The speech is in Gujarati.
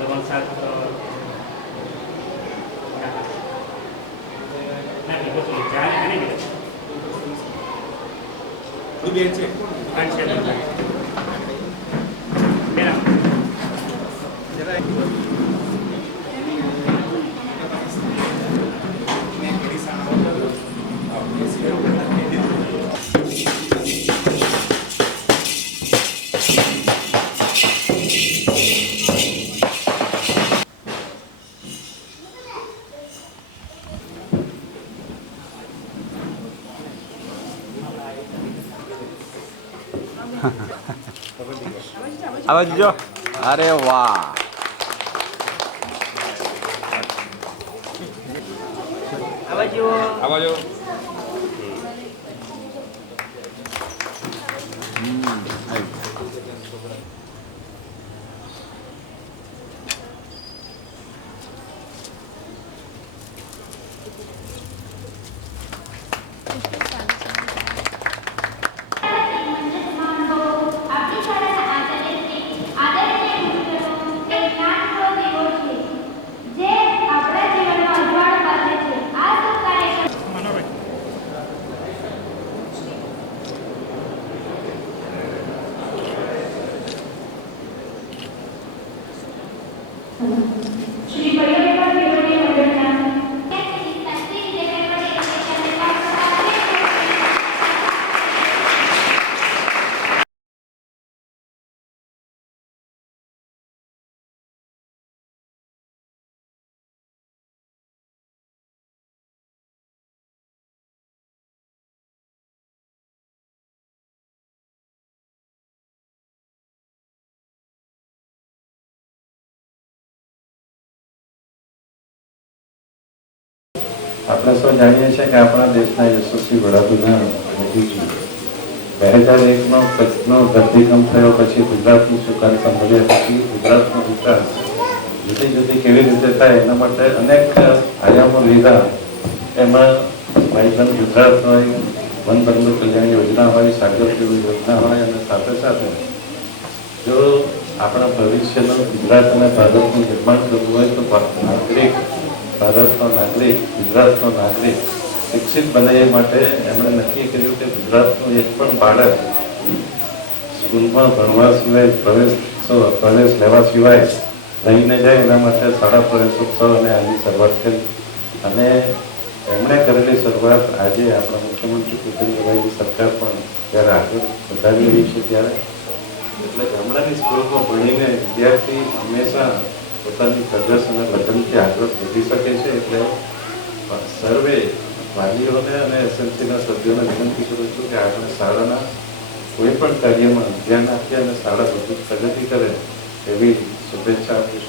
ધોરણ 7 आवाज जो अरे वाह आवाज श्री पर्यटन विरोधी मंडळना આપણે સૌ જાણીએ છીએ કે આપણા દેશના યશસ્વી વડાપ્રધાન મોદીજી 2001માં કચ્છનો ધરતીકંપ થયો પછી ગુજરાતની સુકાન સંભાળ્યા પછી ગુજરાતનો વિકાસ જુદી જુદી કેવી રીતે થાય એના માટે અનેક આયામો લીધા. એમાં ભાઈબંધ ગુજરાત હોય, વનબંધુ કલ્યાણ યોજના હોય, સાગર કેવી યોજના હોય અને સાથે સાથે જો આપણા ભવિષ્યનું ગુજરાત અને ભારતનું નિર્માણ કરવું હોય તો નાગરિક ભારતનો નાગરિક ગુજરાતનો નાગરિક શિક્ષિત બને એ માટે એમણે નક્કી કર્યું કે ગુજરાતનું એક પણ બાળક સ્કૂલમાં ભણવા સિવાય પ્રવેશ લેવા સિવાય રહીને જાય એના માટે શાળા પ્રવેશોત્સવ અને આની શરૂઆત કરી. અને એમણે કરેલી શરૂઆત આજે આપણા મુખ્યમંત્રી ભૂપેન્દ્રભાઈની સરકાર પણ જ્યારે આગળ વધારી રહી છે ત્યારે એટલે ગામડાની સ્કૂલમાં ભણીને વિદ્યાર્થી હંમેશા પોતાની ધગસ અને લગ્નથી આગળ વધી શકે છે. એટલે સર્વે વાલીઓને અને એસએમસીના સભ્યોને વિનંતી કરું છું કે આપણે શાળાના કોઈ પણ કાર્યમાં ધ્યાન આપીએ અને શાળા વધુ પ્રગતિ કરે એવી શુભેચ્છા આપીશું.